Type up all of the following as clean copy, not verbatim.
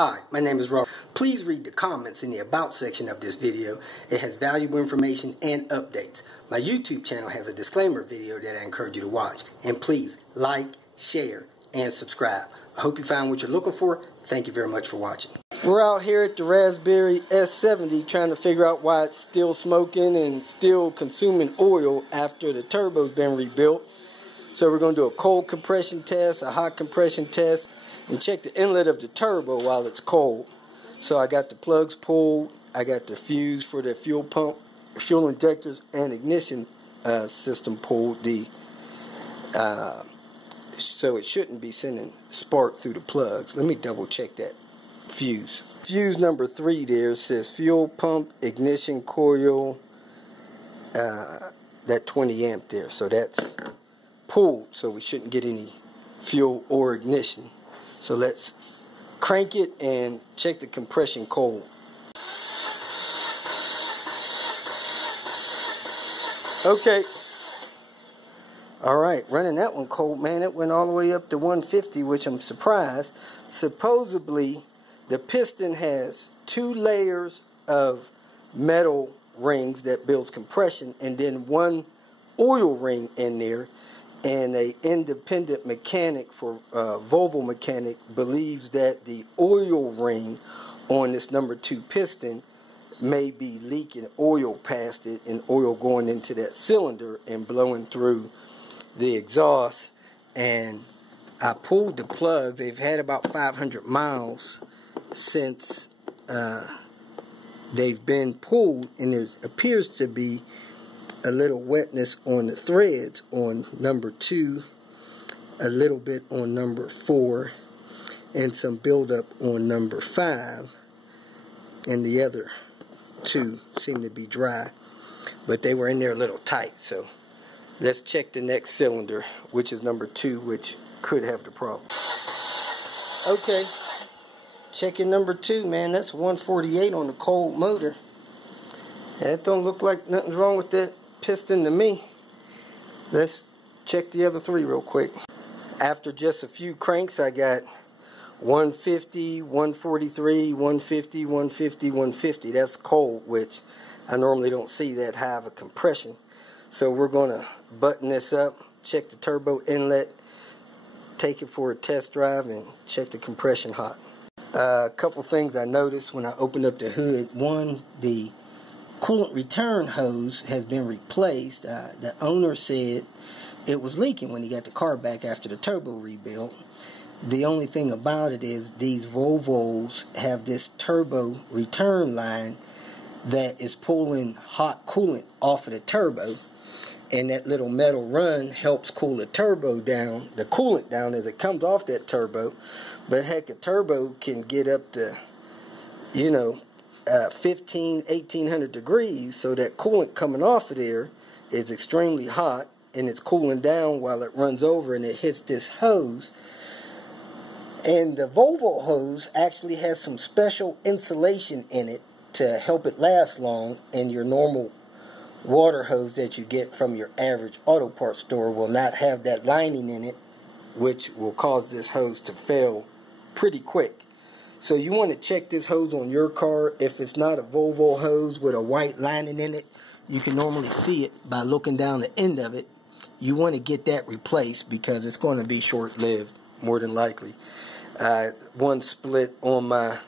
Hi, my name is Robert. Please read the comments in the About section of this video. It has valuable information and updates. My YouTube channel has a disclaimer video that I encourage you to watch. And please like, share, and subscribe. I hope you found what you're looking for. Thank you very much for watching. We're out here at the Raspberry S70 trying to figure out why it's still smoking and still consuming oil after the turbo's been rebuilt. So we're going to do a cold compression test, a hot compression test, and check the inlet of the turbo while it's cold. So I got the plugs pulled, I got the fuse for the fuel pump, fuel injectors, and ignition system pulled. So it shouldn't be sending spark through the plugs. Let me double check that fuse. Fuse number 3 there says fuel pump, ignition coil, that 20 amp there. So that's pulled, so we shouldn't get any fuel or ignition. So let's crank it and check the compression cold. Okay. Alright, running that one cold, man. It went all the way up to 150, which I'm surprised. Supposedly, the piston has 2 layers of metal rings that builds compression, and then 1 oil ring in there. And an independent mechanic for Volvo mechanic believes that the oil ring on this number 2 piston may be leaking oil past it, and oil going into that cylinder and blowing through the exhaust. And I pulled the plug. They've had about 500 miles since they've been pulled, and there appears to be a little wetness on the threads on number 2, a little bit on number 4, and some buildup on number 5, and the other 2 seem to be dry, but they were in there a little tight. So let's check the next cylinder, which is number 2, which could have the problem. Okay, checking number 2, man. That's 148 on the cold motor. That don't look like nothing's wrong with that piston to me. Let's check the other 3 real quick. After just a few cranks, I got 150, 143, 150, 150, 150. That's cold, which I normally don't see that high of a compression. So we're going to button this up, check the turbo inlet, take it for a test drive, and check the compression hot. A couple things I noticed when I opened up the hood. One, the coolant return hose has been replaced. The owner said it was leaking when he got the car back after the turbo rebuild. The only thing about it is these Volvos have this turbo return line that is pulling hot coolant off of the turbo, and that little metal run helps cool the turbo down, the coolant down as it comes off that turbo. But heck, a turbo can get up to, 1800 degrees, so that coolant coming off of there is extremely hot, and it's cooling down while it runs over and it hits this hose. And the Volvo hose actually has some special insulation in it to help it last long, and your normal water hose that you get from your average auto parts store will not have that lining in it, which will cause this hose to fail pretty quick. So you want to check this hose on your car. If it's not a Volvo hose with a white lining in it, you can normally see it by looking down the end of it. You want to get that replaced because it's going to be short-lived, more than likely. One split on my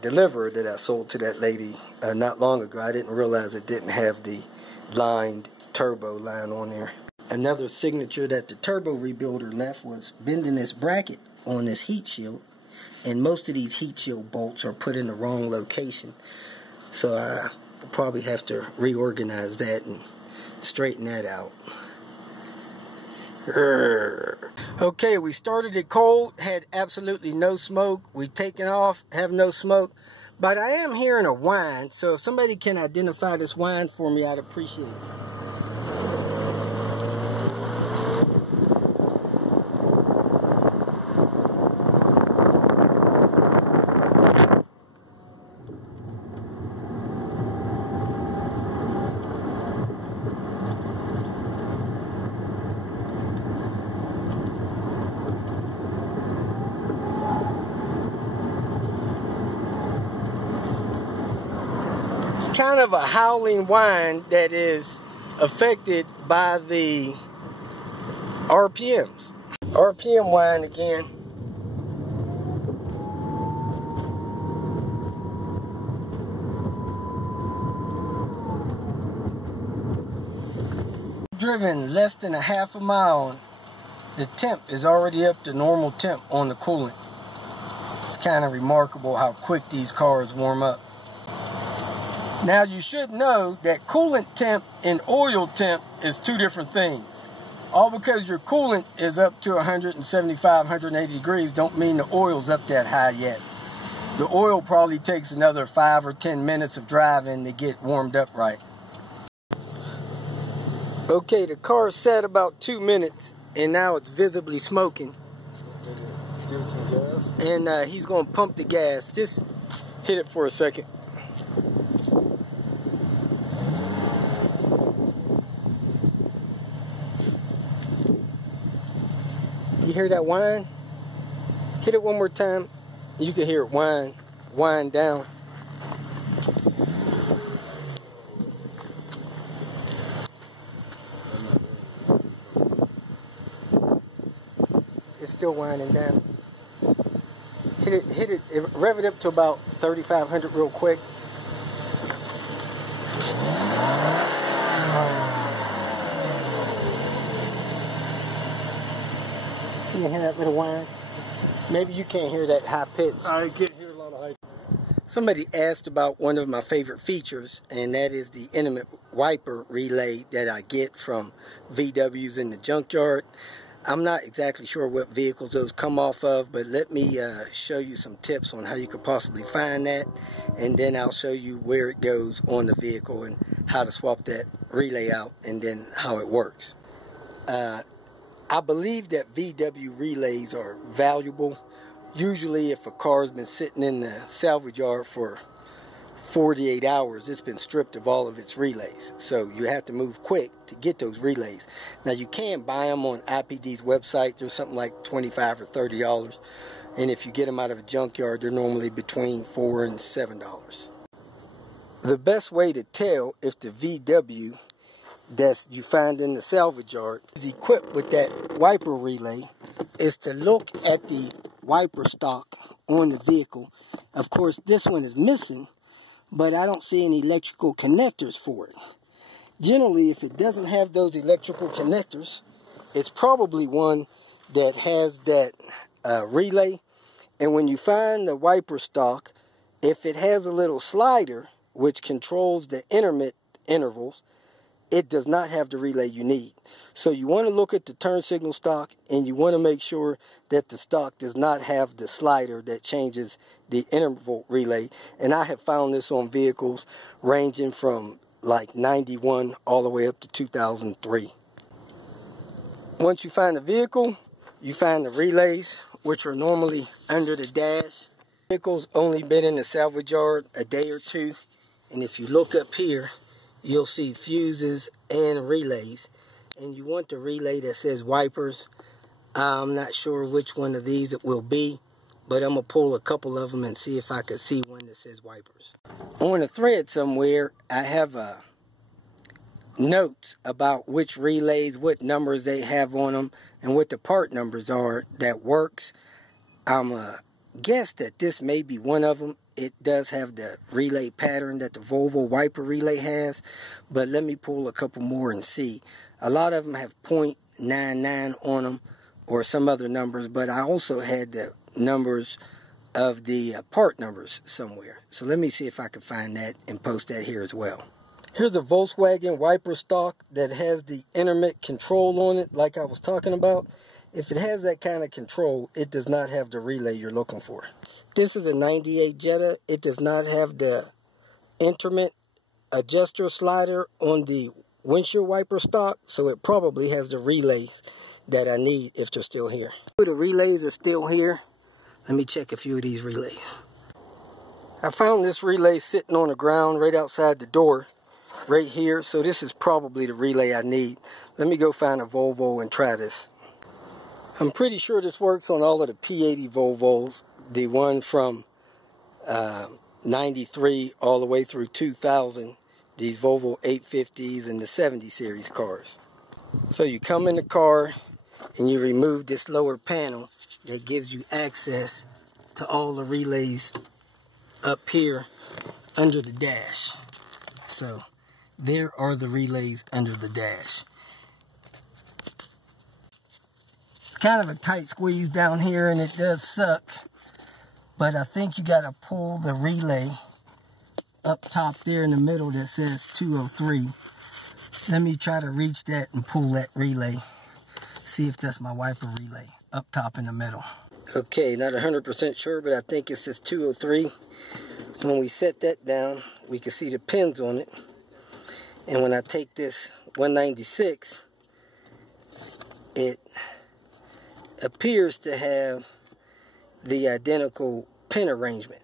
deliverer that I sold to that lady not long ago. I didn't realize it didn't have the lined turbo line on there. Another signature that the turbo rebuilder left was bending this bracket on this heat shield. And most of these heat shield bolts are put in the wrong location. So I probably have to reorganize that and straighten that out. Okay, we started it cold, had absolutely no smoke. We've taken off, have no smoke. But I am hearing a whine, so if somebody can identify this whine for me, I'd appreciate it. kind of a howling whine that is affected by the RPMs. RPM whine again. Driven less than a half a mile, the temp is already up to normal temp on the coolant. It's kind of remarkable how quick these cars warm up. Now you should know that coolant temp and oil temp is two different things. All because your coolant is up to 175, 180 degrees don't mean the oil's up that high yet. The oil probably takes another 5 or 10 minutes of driving to get warmed up right. Okay, the car sat about 2 minutes and now it's visibly smoking. Give it some gas. And he's going to pump the gas. Just hit it for a second. You hear that whine? Hit it one more time. You can hear it whine down. It's still winding down. Hit it, rev it up to about 3,500 real quick. You can hear that little whine? Maybe you can't hear that high pitch. I can't hear a lot of high. Somebody asked about one of my favorite features, and that is the intimate wiper relay that I get from VWs in the Junkyard. I'm not exactly sure what vehicles those come off of, but let me show you some tips on how you could possibly find that, and then I'll show you where it goes on the vehicle and how to swap that relay out and then how it works. I believe that VW relays are valuable. Usually if a car's been sitting in the salvage yard for 48 hours, it's been stripped of all of its relays. So you have to move quick to get those relays. Now you can buy them on IPD's website. They're something like $25 or $30. And if you get them out of a junkyard, they're normally between $4 and $7. The best way to tell if the VW that you find in the salvage yard is equipped with that wiper relay is to look at the wiper stock on the vehicle. Of course, this one is missing, but I don't see any electrical connectors for it. Generally, if it doesn't have those electrical connectors, it's probably one that has that relay. And when you find the wiper stock, if it has a little slider which controls the intervals, it does not have the relay you need. So you want to look at the turn signal stock, and you want to make sure that the stock does not have the slider that changes the interval relay. And I have found this on vehicles ranging from like 91 all the way up to 2003. Once you find the vehicle, you find the relays, which are normally under the dash. The vehicle's only been in the salvage yard a day or two, and if you look up here, you'll see fuses and relays. And you want the relay that says wipers. I'm not sure which one of these it will be, but I'm going to pull a couple of them and see if I can see one that says wipers. On a thread somewhere, I have notes about which relays, what numbers they have on them, and what the part numbers are that works. I'm guess that this may be one of them. It does have the relay pattern that the Volvo wiper relay has, but let me pull a couple more and see. A lot of them have 0.99 on them or some other numbers, but I also had the numbers of the part numbers somewhere. So let me see if I can find that and post that here as well. Here's a Volkswagen wiper stock that has the intermittent control on it like I was talking about. If it has that kind of control, it does not have the relay you're looking for. This is a 98 Jetta. It does not have the intermittent adjuster slider on the windshield wiper stock, so it probably has the relays that I need if they're still here. The relays are still here. Let me check a few of these relays. I found this relay sitting on the ground right outside the door, right here, so this is probably the relay I need. Let me go find a Volvo and try this. I'm pretty sure this works on all of the P80 Volvos. The one from 93 all the way through 2000, these Volvo 850s and the 70 series cars. So you come in the car and you remove this lower panel that gives you access to all the relays up here under the dash. So there are the relays under the dash. It's kind of a tight squeeze down here and it does suck, but I think you got to pull the relay up top there in the middle that says 203. Let me try to reach that and pull that relay. See if that's my wiper relay up top in the middle. Okay, not 100% sure, but I think it says 203. When we set that down, we can see the pins on it. And when I take this 196, it appears to have the identical pin arrangement.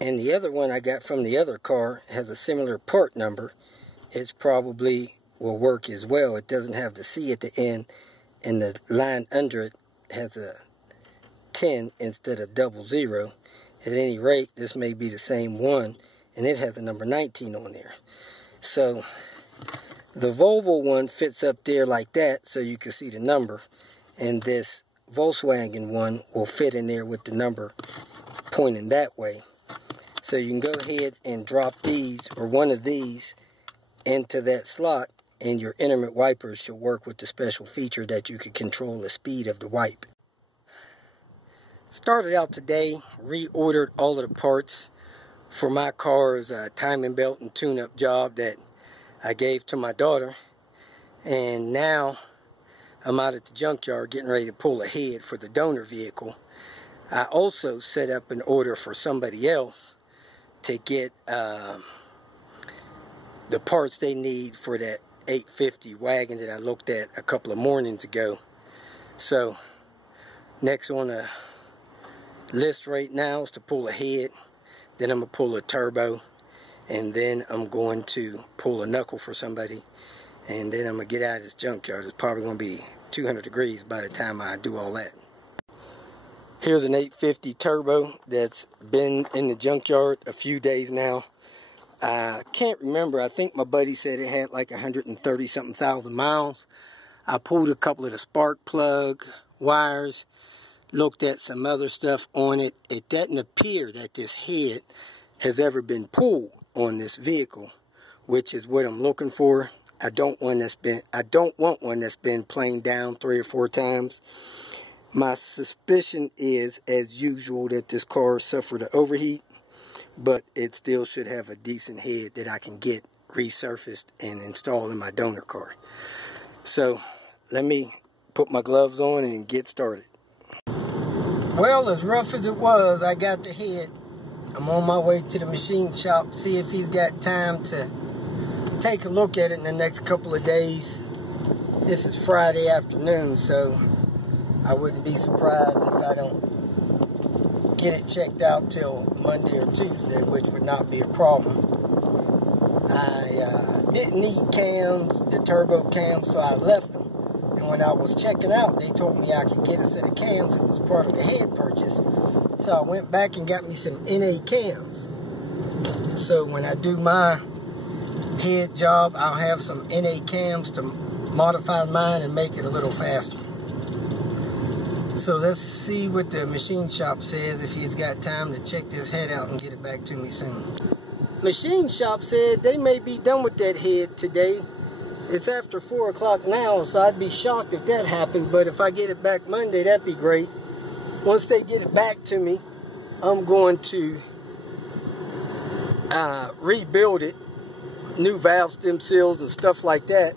And the other one I got from the other car has a similar part number. It's probably will work as well. It doesn't have the C at the end, and the line under it has a 10 instead of 00. At any rate, this may be the same one, and it has the number 19 on there. So the Volvo one fits up there like that so you can see the number, and this Volkswagen one will fit in there with the number pointing that way. So you can go ahead and drop these, or one of these, into that slot, and your intermittent wipers should work with the special feature that you can control the speed of the wipe. Started out today, reordered all of the parts for my car's timing belt and tune-up job that I gave to my daughter. And now I'm out at the junkyard getting ready to pull ahead for the donor vehicle. I also set up an order for somebody else to get the parts they need for that 850 wagon that I looked at a couple of mornings ago. So next on the list right now is to pull a head, then I'm going to pull a turbo, and then I'm going to pull a knuckle for somebody, and then I'm going to get out of this junkyard. It's probably going to be 200 degrees by the time I do all that. Here's an 850 turbo that's been in the junkyard a few days now. I can't remember. I think my buddy said it had like 130-something thousand miles. I pulled a couple of the spark plug wires, looked at some other stuff on it. It doesn't appear that this head has ever been pulled on this vehicle, which is what I'm looking for. I don't want one that's been planed down 3 or 4 times. My suspicion is, as usual, that this car suffered an overheat, but it still should have a decent head that I can get resurfaced and installed in my donor car. So let me put my gloves on and get started. Well, as rough as it was, I got the head. I'm on my way to the machine shop, see if he's got time to take a look at it in the next couple of days. This is Friday afternoon, so I wouldn't be surprised if I don't get it checked out till Monday or Tuesday, which would not be a problem. I didn't need cams, the turbo cams, so I left them. And when I was checking out, they told me I could get a set of cams. It was part of the head purchase. So I went back and got me some NA cams. So when I do my head job, I'll have some NA cams to modify mine and make it a little faster. So let's see what the machine shop says, if he's got time to check this head out and get it back to me soon. Machine shop said they may be done with that head today. It's after 4 o'clock now, so I'd be shocked if that happened, but if I get it back Monday, that'd be great. Once they get it back to me, I'm going to rebuild it, new valve stem seals and stuff like that,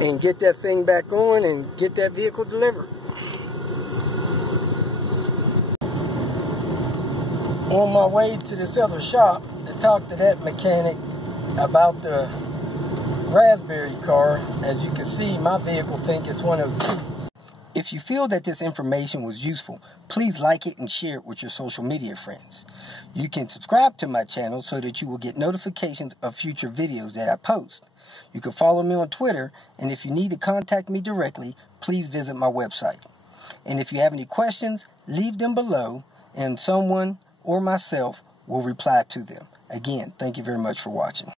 and get that thing back on and get that vehicle delivered. On my way to this other shop to talk to that mechanic about the Raspberry car. As you can see, my vehicle thinks it's 102. If you feel that this information was useful, please like it and share it with your social media friends. You can subscribe to my channel so that you will get notifications of future videos that I post. You can follow me on Twitter, and if you need to contact me directly, please visit my website. And if you have any questions, leave them below, and someone or myself will reply to them. Again, thank you very much for watching.